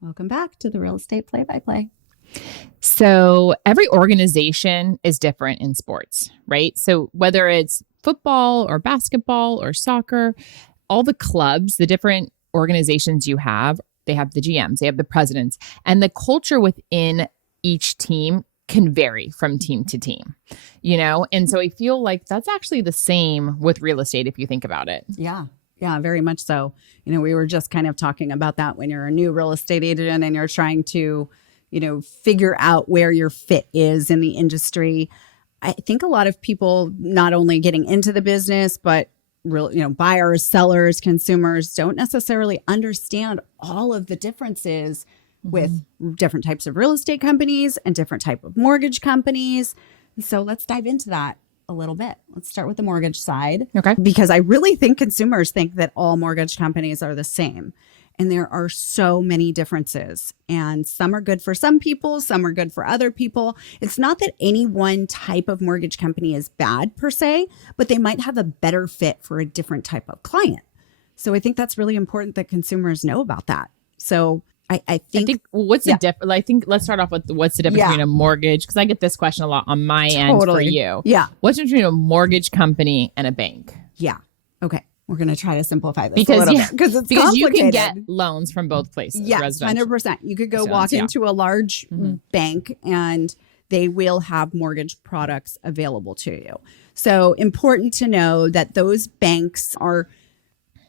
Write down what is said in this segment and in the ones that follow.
Welcome back to the Real Estate Play-by-Play. So every organization is different in sports, right? So whether it's football or basketball or soccer, all the clubs, the different organizations you have, they have the GMs, they have the presidents, and the culture within each team can vary from team to team, And so I feel like that's actually the same with real estate if you think about it. Yeah. Yeah, very much so. We were just kind of talking about that when you're a new real estate agent and you're trying to, figure out where your fit is in the industry. I think a lot of people not only getting into the business, but buyers, sellers, consumers don't necessarily understand all of the differences with different types of real estate companies and different type of mortgage companies. So let's dive into that a little bit. Let's start with the mortgage side. Okay. Because I really think consumers think that all mortgage companies are the same. And there are so many differences. And some are good for some people, some are good for other people. It's not that any one type of mortgage company is bad per se, but they might have a better fit for a different type of client. So I think that's really important that consumers know about that. So I think what's the difference? I think let's start off with what's the difference between a mortgage, because I get this question a lot on my end for you. Yeah. What's between a mortgage company and a bank? Yeah. Okay. We're going to try to simplify this a little bit because it's because complicated. You can get loans from both places. Yes, 100%. You could go walk into a large bank and they will have mortgage products available to you. So important to know that those banks are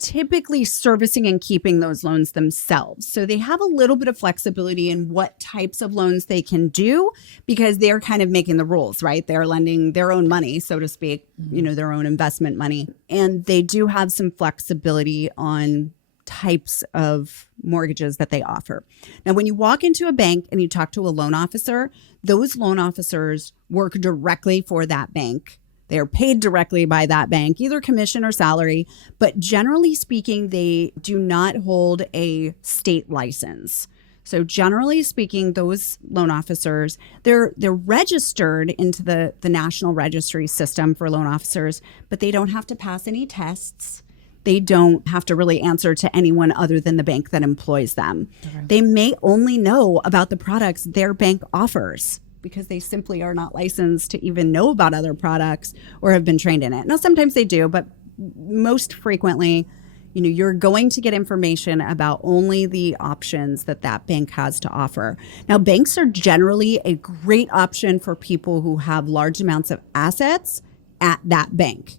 typically servicing and keeping those loans themselves. So they have a little bit of flexibility in what types of loans they can do because they're kind of making the rules, right? They're lending their own money, so to speak, their own investment money. And they do have some flexibility on types of mortgages that they offer. Now, when you walk into a bank and you talk to a loan officer, those loan officers work directly for that bank. They are paid directly by that bank, either commission or salary. But generally speaking, they do not hold a state license. So generally speaking, those loan officers, they're registered into the National Registry System for loan officers, but they don't have to pass any tests. They don't have to really answer to anyone other than the bank that employs them. Okay. They may only know about the products their bank offers, because they simply are not licensed to even know about other products or have been trained in it. Now, sometimes they do, but most frequently, you're going to get information about only the options that bank has to offer. Now, banks are generally a great option for people who have large amounts of assets at that bank.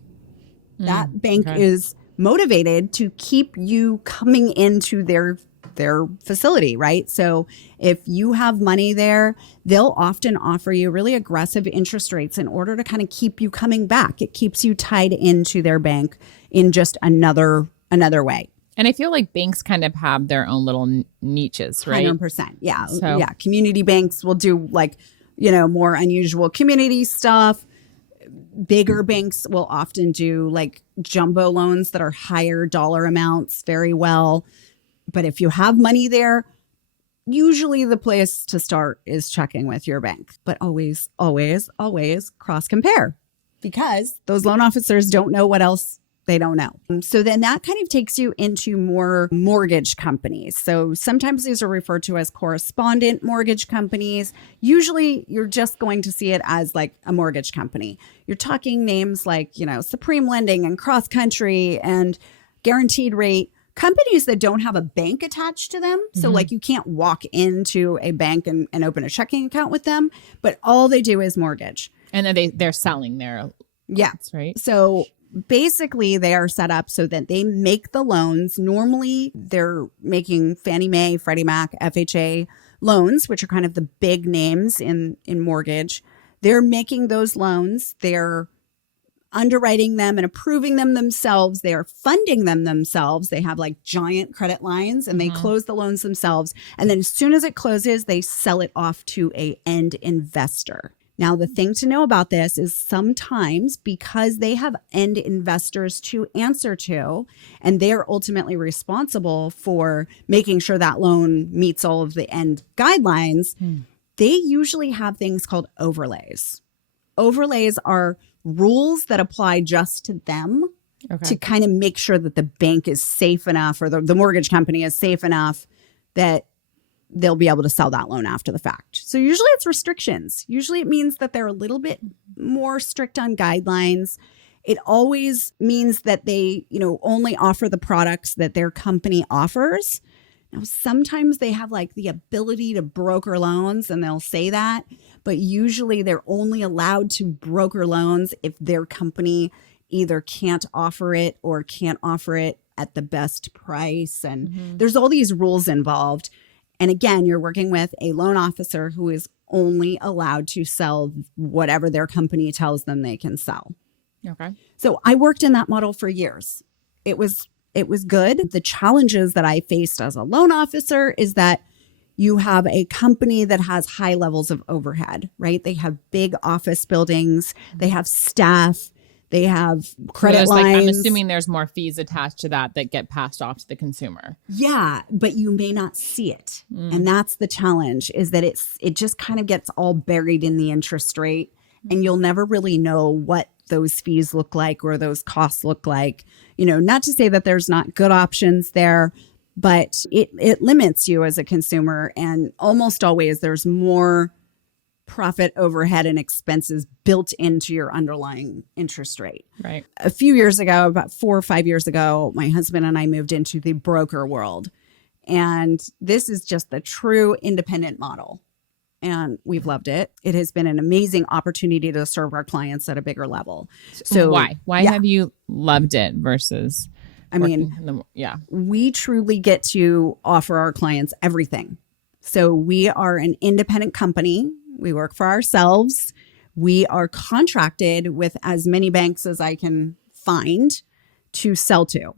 That bank is motivated to keep you coming into their facility, right? So if you have money there, they'll often offer you really aggressive interest rates in order to kind of keep you coming back. It keeps you tied into their bank in just another way. And I feel like banks kind of have their own little niches, right? 100%. Yeah. So. Yeah. Community banks will do more unusual community stuff. Bigger banks will often do like jumbo loans that are higher dollar amounts very well. But if you have money there, usually the place to start is checking with your bank. But always, always, always cross compare, because those loan officers don't know what else they don't know. So then that kind of takes you into more mortgage companies. So sometimes these are referred to as correspondent mortgage companies. Usually you're just going to see it as like a mortgage company. You're talking names like, Supreme Lending and Cross Country and Guaranteed Rate. Companies that don't have a bank attached to them. So like you can't walk into a bank and open a checking account with them, but all they do is mortgage. And then they're selling their loans, right? So basically they are set up so that they make the loans. Normally they're making Fannie Mae, Freddie Mac, FHA loans, which are kind of the big names in mortgage. They're making those loans. They're underwriting them and approving them themselves. They are funding them themselves. They have like giant credit lines and they close the loans themselves. And then as soon as it closes, they sell it off to an end investor. Now, the thing to know about this is sometimes because they have end investors to answer to, and they're ultimately responsible for making sure that loan meets all of the end guidelines, they usually have things called overlays. Overlays are rules that apply just to them to kind of make sure that the bank is safe enough, or the mortgage company is safe enough that they'll be able to sell that loan after the fact. So usually it's restrictions. Usually it means that they're a little bit more strict on guidelines. It always means that they, only offer the products that their company offers. Now, sometimes they have like the ability to broker loans and they'll say that, but usually they're only allowed to broker loans if their company either can't offer it or can't offer it at the best price. And there's all these rules involved. And again, you're working with a loan officer who is only allowed to sell whatever their company tells them they can sell. Okay. So I worked in that model for years. It was good. The challenges that I faced as a loan officer is that you have a company that has high levels of overhead, right? They have big office buildings, they have staff, they have credit lines. I'm assuming there's more fees attached to that get passed off to the consumer. Yeah, but you may not see it. And that's the challenge, is that it just kind of gets all buried in the interest rate, and you'll never really know what those fees look like or those costs look like. Not to say that there's not good options there, but it limits you as a consumer. And almost always there's more profit overhead and expenses built into your underlying interest rate. Right. A few years ago, about 4 or 5 years ago, my husband and I moved into the broker world. And this is just the true independent model. And we've loved it. It has been an amazing opportunity to serve our clients at a bigger level. So why have you loved it versus? We truly get to offer our clients everything. So we are an independent company. We work for ourselves. We are contracted with as many banks as I can find to sell to.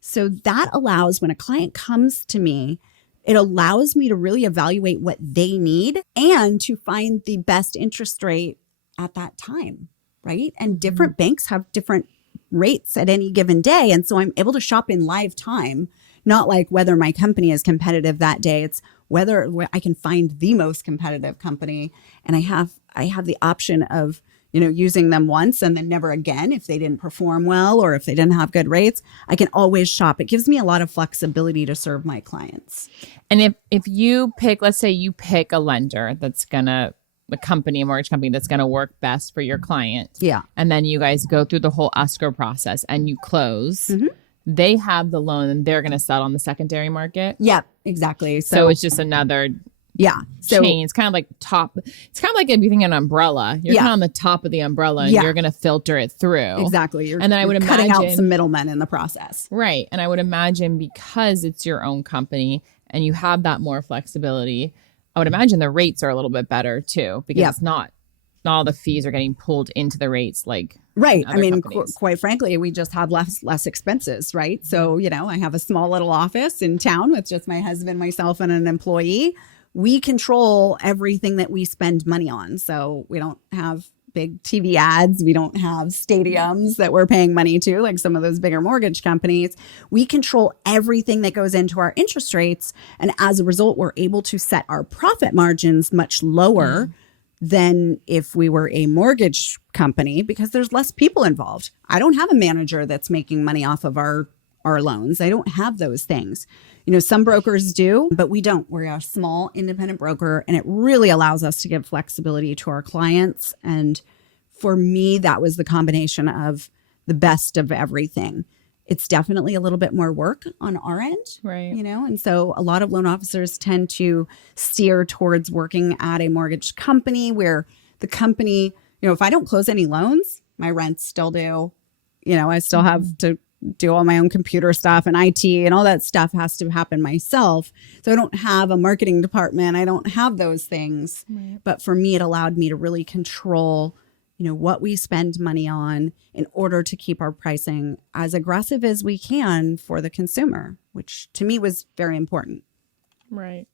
So that allows, when a client comes to me, it allows me to really evaluate what they need and to find the best interest rate at that time, right? And different banks have different rates at any given day. And so I'm able to shop in live time, not like whether my company is competitive that day. It's whether I can find the most competitive company. And I have the option of, using them once and then never again if they didn't perform well or if they didn't have good rates. I can always shop. It gives me a lot of flexibility to serve my clients. And if you pick, let's say you pick a lender a mortgage company that's going to work best for your client. Yeah. And then you guys go through the whole escrow process and you close. They have the loan and they're going to sell on the secondary market. Yeah, exactly. So it's just another chain. It's kind of like it's kind of like if you think an umbrella, you're kind of on the top of the umbrella and you're going to filter it through. Exactly. And then I would cutting imagine out some middlemen in the process. Right. And I would imagine because it's your own company and you have that more flexibility, I would imagine the rates are a little bit better too, because it's not all the fees are getting pulled into the rates like right. I mean, quite frankly, we just have less expenses, right? So, I have a small little office in town with just my husband, myself, and an employee. We control everything that we spend money on. So we don't have big TV ads. We don't have stadiums that we're paying money to, like some of those bigger mortgage companies. We control everything that goes into our interest rates. And as a result, we're able to set our profit margins much lower than if we were a mortgage company because there's less people involved. I don't have a manager that's making money off of our loans. I don't have those things. Some brokers do, but we don't. We're a small independent broker, and it really allows us to give flexibility to our clients. And for me, that was the combination of the best of everything. It's definitely a little bit more work on our end, right? And so a lot of loan officers tend to steer towards working at a mortgage company where the company, if I don't close any loans, my rent's still due. I still have to do all my own computer stuff and IT and all that stuff has to happen myself. So I don't have a marketing department. I don't have those things. Right. But for me, it allowed me to really control, what we spend money on in order to keep our pricing as aggressive as we can for the consumer, which to me was very important. Right.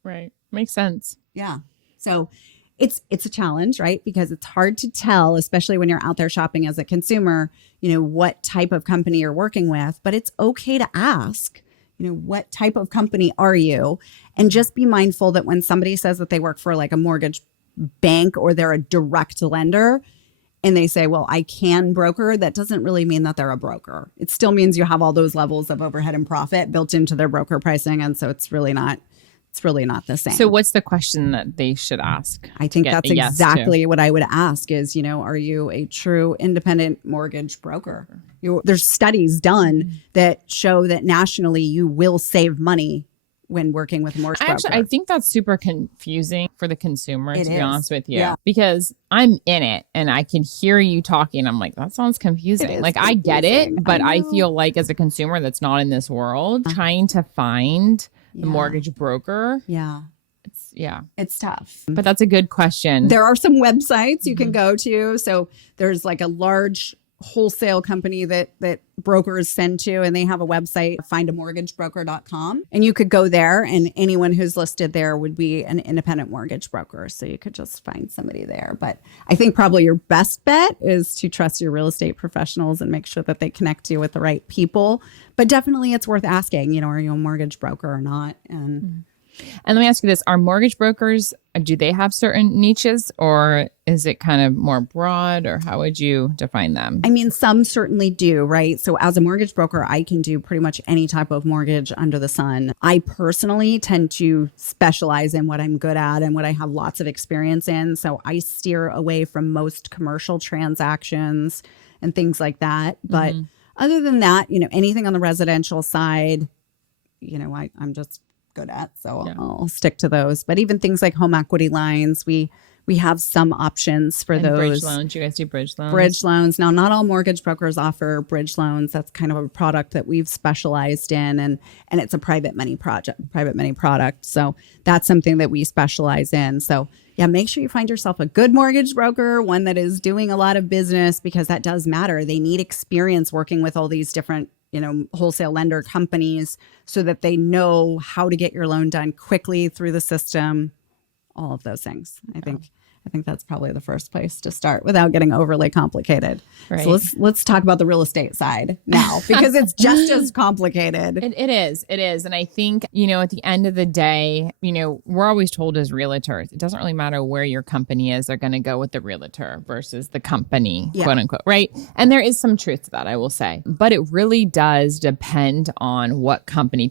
Makes sense. Yeah. So it's a challenge, right? Because it's hard to tell, especially when you're out there shopping as a consumer, what type of company you're working with, but it's okay to ask, what type of company are you? And just be mindful that when somebody says that they work for like a mortgage bank or they're a direct lender and they say, well, I can broker, that doesn't really mean that they're a broker. It still means you have all those levels of overhead and profit built into their broker pricing. And so it's really not It's really not the same. So what's the question that they should ask? I think that's exactly what I would ask is, are you a true independent mortgage broker? There's studies done that show that nationally you will save money when working with a mortgage broker. Actually, I think that's super confusing for the consumer, to be honest with you, Yeah. because I'm in it and I can hear you talking. I'm like, that sounds confusing. Like, I get it, but I feel like as a consumer that's not in this world, trying to find the mortgage broker. Yeah. It's tough. But that's a good question. There are some websites you can go to. So there's like a large wholesale company that brokers send to, and they have a website, findamortgagebroker.com. And you could go there, and anyone who's listed there would be an independent mortgage broker. So you could just find somebody there. But I think probably your best bet is to trust your real estate professionals and make sure that they connect you with the right people. But definitely it's worth asking, are you a mortgage broker or not? And let me ask you this, are mortgage brokers, do they have certain niches, or is it kind of more broad, or how would you define them? I mean, some certainly do, right? So as a mortgage broker, I can do pretty much any type of mortgage under the sun. I personally tend to specialize in what I'm good at and what I have lots of experience in. So I steer away from most commercial transactions and things like that. But other than that, anything on the residential side, I'm just good at. So I'll stick to those. But even things like home equity lines, we have some options for those. Bridge loans. You guys do bridge loans? Bridge loans. Now, not all mortgage brokers offer bridge loans. That's kind of a product that we've specialized in, and it's a private money product. So that's something that we specialize in. So yeah, make sure you find yourself a good mortgage broker, one that is doing a lot of business, because that does matter. They need experience working with all these different wholesale lender companies so that they know how to get your loan done quickly through the system, all of those things. I think that's probably the first place to start without getting overly complicated. Right. So let's talk about the real estate side now, because it's just as complicated. It is. And I think, at the end of the day, we're always told as realtors, it doesn't really matter where your company is, they're going to go with the realtor versus the company, quote unquote, right? And there is some truth to that, I will say. But it really does depend on what company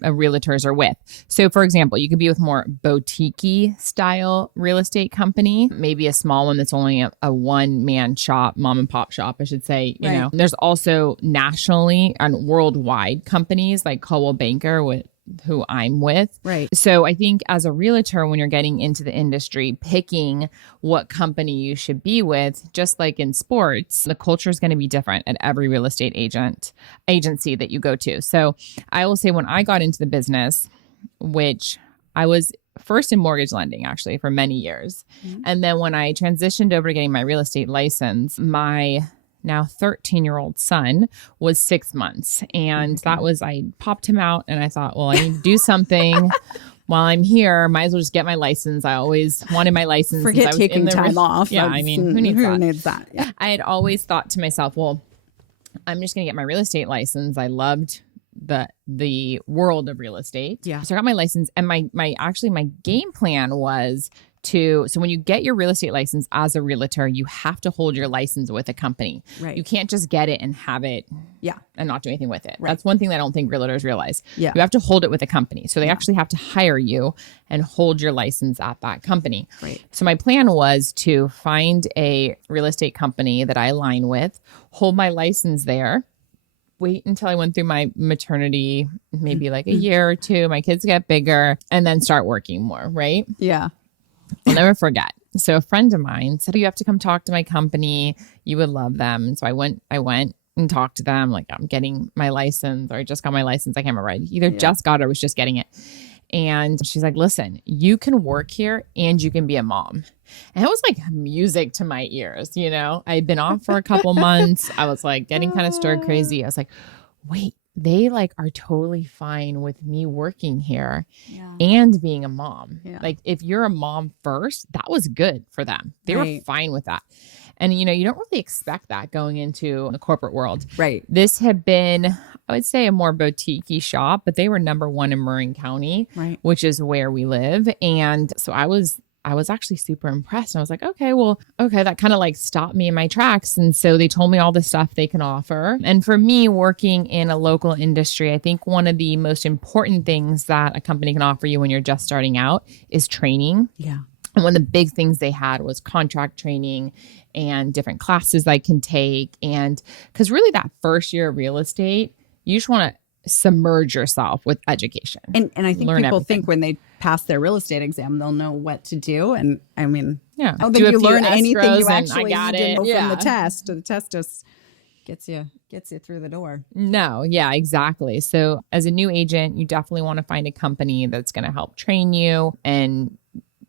realtors are with. So for example, you could be with more boutique style real estate company, maybe a small one that's only a one-man shop, mom and pop shop, I should say. There's also nationally and worldwide companies like Coldwell Banker who I'm with. Right. So I think as a realtor, when you're getting into the industry, picking what company you should be with, just like in sports, the culture is going to be different at every real estate agency that you go to. So I will say when I got into the business, which I was first in mortgage lending actually for many years. And then when I transitioned over to getting my real estate license, my now 13-year-old son was 6 months. And that was, I popped him out and I thought, well, I need to do something while I'm here. Might as well just get my license. I always wanted my license. Forget taking time off. Yeah, I mean, who needs that? Yeah. I had always thought to myself, well, I'm just going to get my real estate license. I loved the world of real estate. Yeah. So I got my license, and my game plan was so when you get your real estate license as a realtor, you have to hold your license with a company. Right. You can't just get it and have it and not do anything with it. Right. That's one thing that I don't think realtors realize. Yeah. You have to hold it with a company. So they actually have to hire you and hold your license at that company. Right. So my plan was to find a real estate company that I align with, hold my license there, wait until I went through my maternity, maybe like a year or two, my kids get bigger, and then start working more, right? Yeah. I'll never forget. So a friend of mine said, you have to come talk to my company. You would love them. So I went and talked to them. Like, I'm getting my license, or I just got my license. I can't remember. I either just got it or was just getting it. And she's like, listen, you can work here and you can be a mom. And it was like music to my ears. I'd been off for a couple months. I was like getting kind of stir crazy. I was like, wait, they are totally fine with me working here and being a mom. Yeah. Like, if you're a mom first, that was good for them. They were fine with that. And, you don't really expect that going into the corporate world. Right. This had been, I would say, a more boutique-y shop, but they were number one in Marin County, which is where we live. And so I was I was actually super impressed. And I was like, okay, that kind of like stopped me in my tracks. And so they told me all the stuff they can offer. And for me, working in a local industry, I think one of the most important things that a company can offer you when you're just starting out is training. Yeah. And one of the big things they had was contract training and different classes I can take. And because really that first year of real estate, you just want to submerge yourself with education. And I think people think when they pass their real estate exam, they'll know what to do. And I mean, I don't think you learn anything you actually didn't know from the test. The test just gets you through the door. No, yeah, exactly. So as a new agent, you definitely want to find a company that's going to help train you, and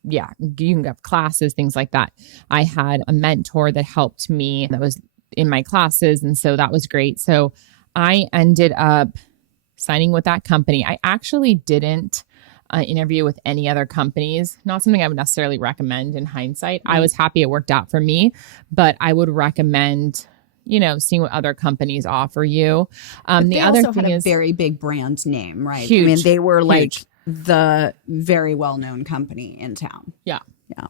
yeah, you can have classes, things like that. I had a mentor that helped me that was in my classes. And so that was great. So I ended up signing with that company. I actually didn't interview with any other companies. Not something I would necessarily recommend in hindsight. I was happy it worked out for me, but I would recommend, seeing what other companies offer you. The other thing is a very big brand name, right? Huge, I mean, they were like huge. The very well-known company in town. Yeah.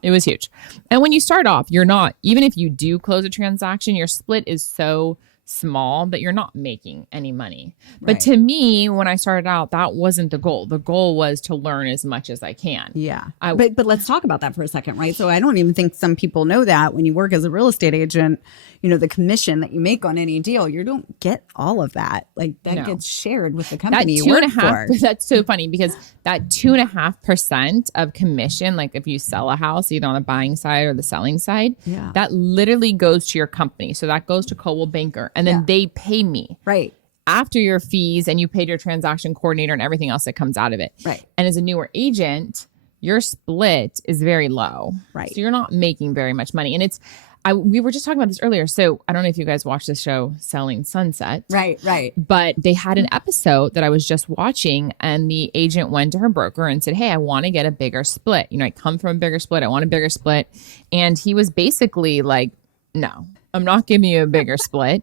It was huge. And when you start off, you're not, even if you do close a transaction, your split is so small that you're not making any money. But Right. to me, when I started out, that wasn't the goal. The goal was to learn as much as I can. Yeah. But let's talk about that for a second, right? So I don't even think some people know that when you work as a real estate agent, the commission that you make on any deal, you don't get all of that. Like that gets shared with the company you work for. That's so funny because that 2.5% of commission, like if you sell a house, either on the buying side or the selling side, that literally goes to your company. So that goes to Coldwell Banker. And then they pay me. Right. After your fees, and you paid your transaction coordinator and everything else that comes out of it. Right. And as a newer agent, your split is very low. Right. So you're not making very much money. And we were just talking about this earlier. So I don't know if you guys watched the show Selling Sunset. Right. But they had an episode that I was just watching, and the agent went to her broker and said, hey, I want to get a bigger split. I come from a bigger split. I want a bigger split. And he was basically like, no, I'm not giving you a bigger split.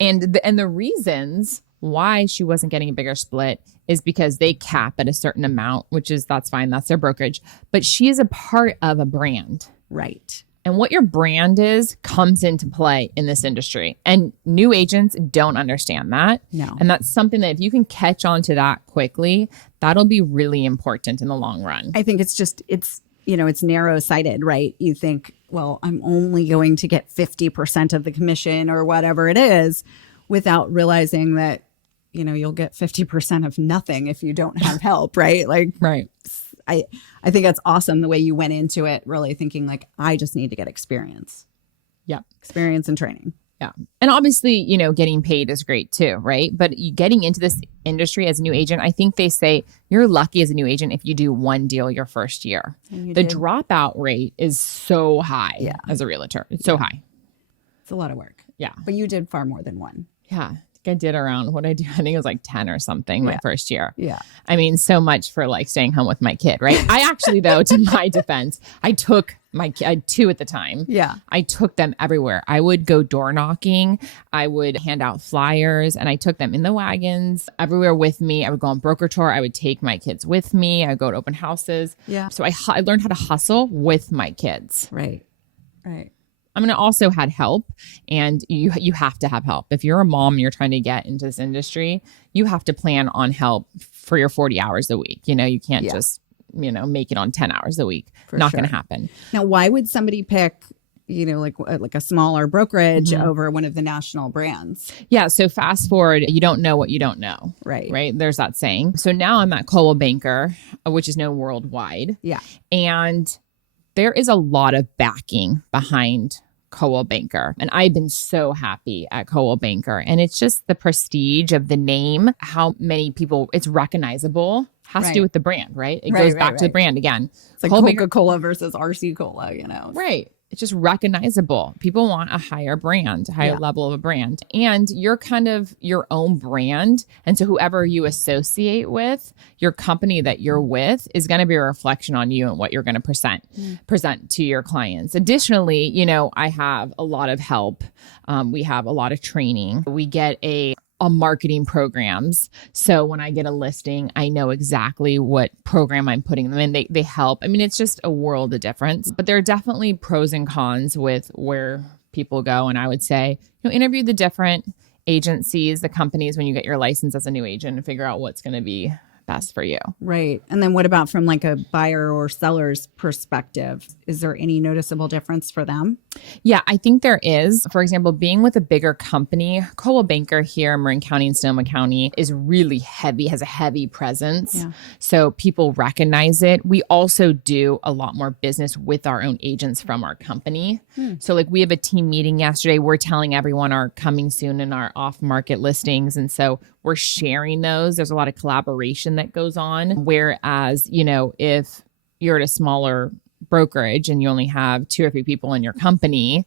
And the reasons why she wasn't getting a bigger split is because they cap at a certain amount, that's fine. That's their brokerage. But she is a part of a brand. Right. And what your brand is comes into play in this industry. And new agents don't understand that. No. And that's something that if you can catch on to that quickly, that'll be really important in the long run. I think it's narrow-sighted, right? You think, well, I'm only going to get 50% of the commission or whatever it is, without realizing that, you'll get 50% of nothing if you don't have help, right? Like, right. I think that's awesome the way you went into it, really thinking like, I just need to get experience. Yeah. Experience and training. Yeah. And obviously, getting paid is great too, right? But getting into this industry as a new agent, I think they say you're lucky as a new agent if you do one deal your first year. The dropout rate is so high as a realtor. It's so high. It's a lot of work. Yeah. But you did far more than one. Yeah. I did around I think it was like 10 or something my first year. Yeah. I mean, so much for like staying home with my kid, right? I actually, though, to my defense, I took my kid, I had 2 at the time. Yeah. I took them everywhere. I would go door knocking. I would hand out flyers, and I took them in the wagons everywhere with me. I would go on broker tour. I would take my kids with me. I would go to open houses. Yeah. So I learned how to hustle with my kids. Right. Right. I mean, I also had help, and you have to have help. If you're a mom, you're trying to get into this industry, you have to plan on help for your 40 hours a week. You can't just, make it on 10 hours a week. Not going to happen. Now, why would somebody pick, like a smaller brokerage over one of the national brands? Yeah. So fast forward, you don't know what you don't know. Right. Right. There's that saying. So now I'm at Coldwell Banker, which is known worldwide. Yeah. And there is a lot of backing behind Coldwell Banker. And I've been so happy at Coldwell Banker. And it's just the prestige of the name, how many people, it's recognizable, has to do with the brand, right? It goes back to the brand again. It's like Coca-Cola versus RC Cola, Right. It's just recognizable. People want a higher brand, a higher level of a brand. And you're kind of your own brand. And so whoever you associate with, your company that you're with is going to be a reflection on you and what you're going to present to your clients. Additionally, I have a lot of help. We have a lot of training. We get a all marketing programs. So when I get a listing, I know exactly what program I'm putting them in. They help. I mean, it's just a world of difference, but there are definitely pros and cons with where people go. And I would say, interview the different agencies, the companies when you get your license as a new agent and figure out what's going to be best for you. Right. And then what about from like a buyer or seller's perspective? Is there any noticeable difference for them? Yeah, I think there is. For example, being with a bigger company, Coldwell Banker here in Marin County and Sonoma County is really heavy, has a heavy presence. Yeah. So people recognize it. We also do a lot more business with our own agents from our company. So like we have a team meeting yesterday. We're telling everyone our coming soon and our off-market listings. And so we're sharing those. There's a lot of collaboration that goes on. Whereas, if you're at a smaller brokerage and you only have 2 or 3 people in your company,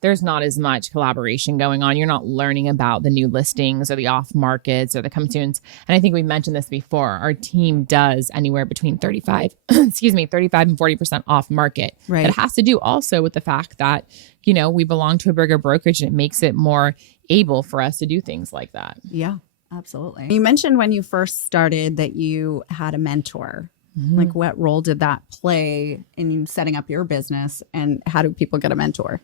there's not as much collaboration going on. You're not learning about the new listings or the off markets or the come soons. And I think we mentioned this before. Our team does anywhere between 35 and 40% off market. Right. It has to do also with the fact that, we belong to a bigger brokerage and it makes it more able for us to do things like that. Yeah, absolutely. You mentioned when you first started that you had a mentor. Mm-hmm. Like what role did that play in setting up your business and how do people get a mentor?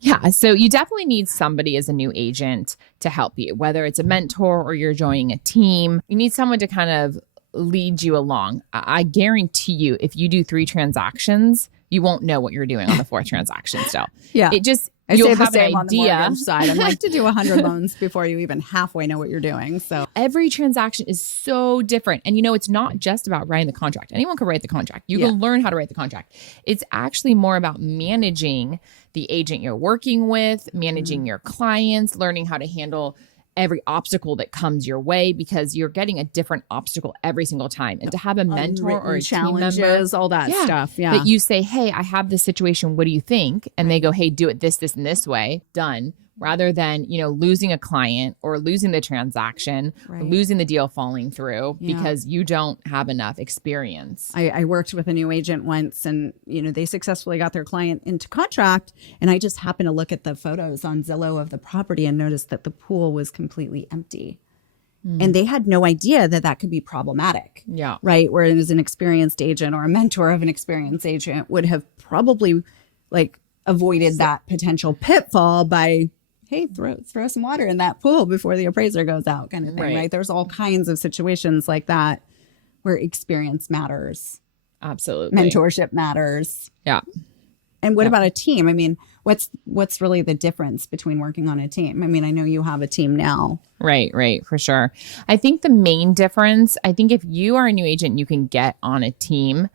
Yeah. So you definitely need somebody as a new agent to help you, whether it's a mentor or you're joining a team. You need someone to kind of lead you along. I guarantee you, if you do 3 transactions, you won't know what you're doing on the 4th transaction still. Yeah. You'll have an idea. On the mortgage side. I'd like to do 100 loans before you even halfway know what you're doing. So every transaction is so different. And it's not just about writing the contract. Anyone can write the contract. You can learn how to write the contract. It's actually more about managing the agent you're working with, managing your clients, learning how to handle every obstacle that comes your way because you're getting a different obstacle every single time. And to have a mentor or a team member, all that stuff. Yeah. That you say, hey, I have this situation. What do you think? And they go, hey, do it this, and this way. Done. Rather than, losing a client or losing the transaction, or losing the deal falling through because you don't have enough experience. I worked with a new agent once and, they successfully got their client into contract. And I just happened to look at the photos on Zillow of the property and noticed that the pool was completely empty. And they had no idea that could be problematic. Yeah. Right. Whereas an experienced agent or a mentor of an experienced agent would have probably avoided that potential pitfall by, hey, throw some water in that pool before the appraiser goes out kind of thing, right? There's all kinds of situations like that where experience matters. Absolutely. Mentorship matters. Yeah. And what about a team? I mean, what's really the difference between working on a team? I mean, I know you have a team now. Right, for sure. I think the main difference, if you are a new agent, you can get on a team.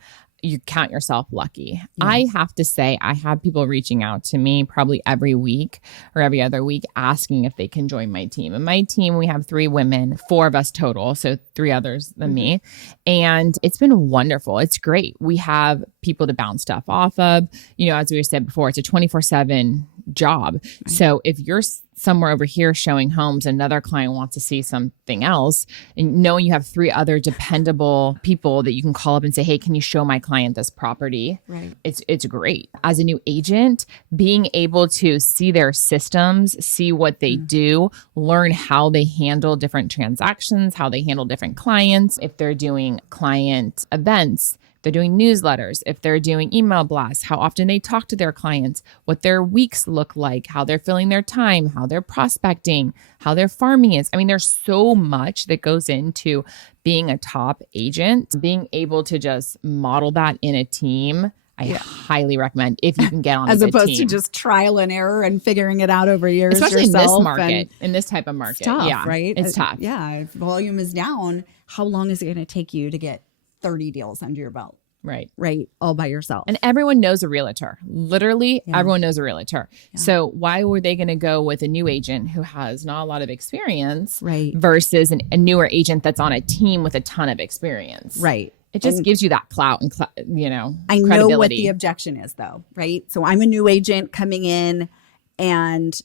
You count yourself lucky. Yeah. I have to say, I have people reaching out to me probably every week or every other week asking if they can join my team. And my team, we have 3 women, 4 of us total, so 3 others than me. And it's been wonderful. It's great. We have people to bounce stuff off of. As we said before, it's a 24/7 job. Right. So if you're somewhere over here showing homes, another client wants to see something else, and knowing you have 3 other dependable people that you can call up and say, hey, can you show my client this property? Right. It's great. As a new agent, being able to see their systems, see what they do, learn how they handle different transactions, how they handle different clients, if they're doing client events, they're doing newsletters, if they're doing email blasts, how often they talk to their clients, what their weeks look like, how they're filling their time, how they're prospecting, how their farming is. I mean, there's so much that goes into being a top agent. Being able to just model that in a team, I highly recommend if you can get on as opposed team. to just trial and error and figuring it out over years, especially in this market, in this type of market. It's tough, right? It's tough. Yeah, if volume is down, how long is it going to take you to get 30 deals under your belt? Right. All by yourself. And everyone knows a realtor. Literally, everyone knows a realtor. Yeah. So why were they going to go with a new agent who has not a lot of experience versus a newer agent that's on a team with a ton of experience? Right. It just gives you that clout and, I know what the objection is though, right? So I'm a new agent coming in and,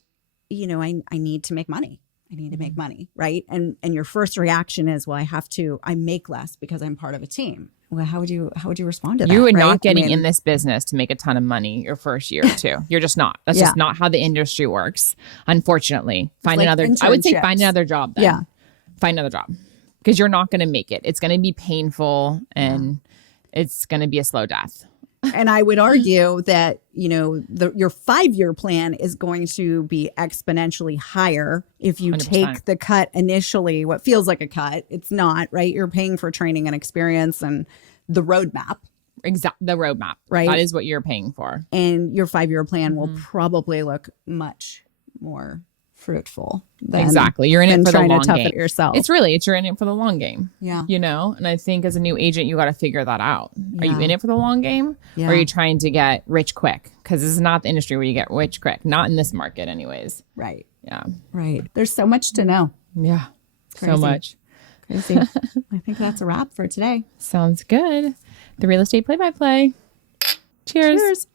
I need to make money. I need to make money, right? And your first reaction is, well, I make less because I'm part of a team. well, how would you respond to that? You are right? not getting in this business to make a ton of money your first year or two. You're just not. That's just not how the industry works. Unfortunately, I would say find another job then. Yeah. Find another job because you're not going to make it. It's going to be painful and it's going to be a slow death. And I would argue that, your 5-year plan is going to be exponentially higher if you 100%. take the cut initially, what feels like a cut. It's not, right? You're paying for training and experience and the roadmap. Exactly. The roadmap. Right. That is what you're paying for. And your 5-year plan will probably look much more fruitful. Exactly. You're in it for the long tough game. it yourself. You're in it for the long game. Yeah. And I think as a new agent, you got to figure that out. Are you Yeah. in it for the long game? Yeah. Or are you trying to get rich quick? Because this is not the industry where you get rich quick. Not in this market anyways. Right. Yeah. Right. There's so much to know. Yeah. Crazy. So much. Crazy. I think that's a wrap for today. Sounds good. The real estate play-by-play. Cheers. Cheers.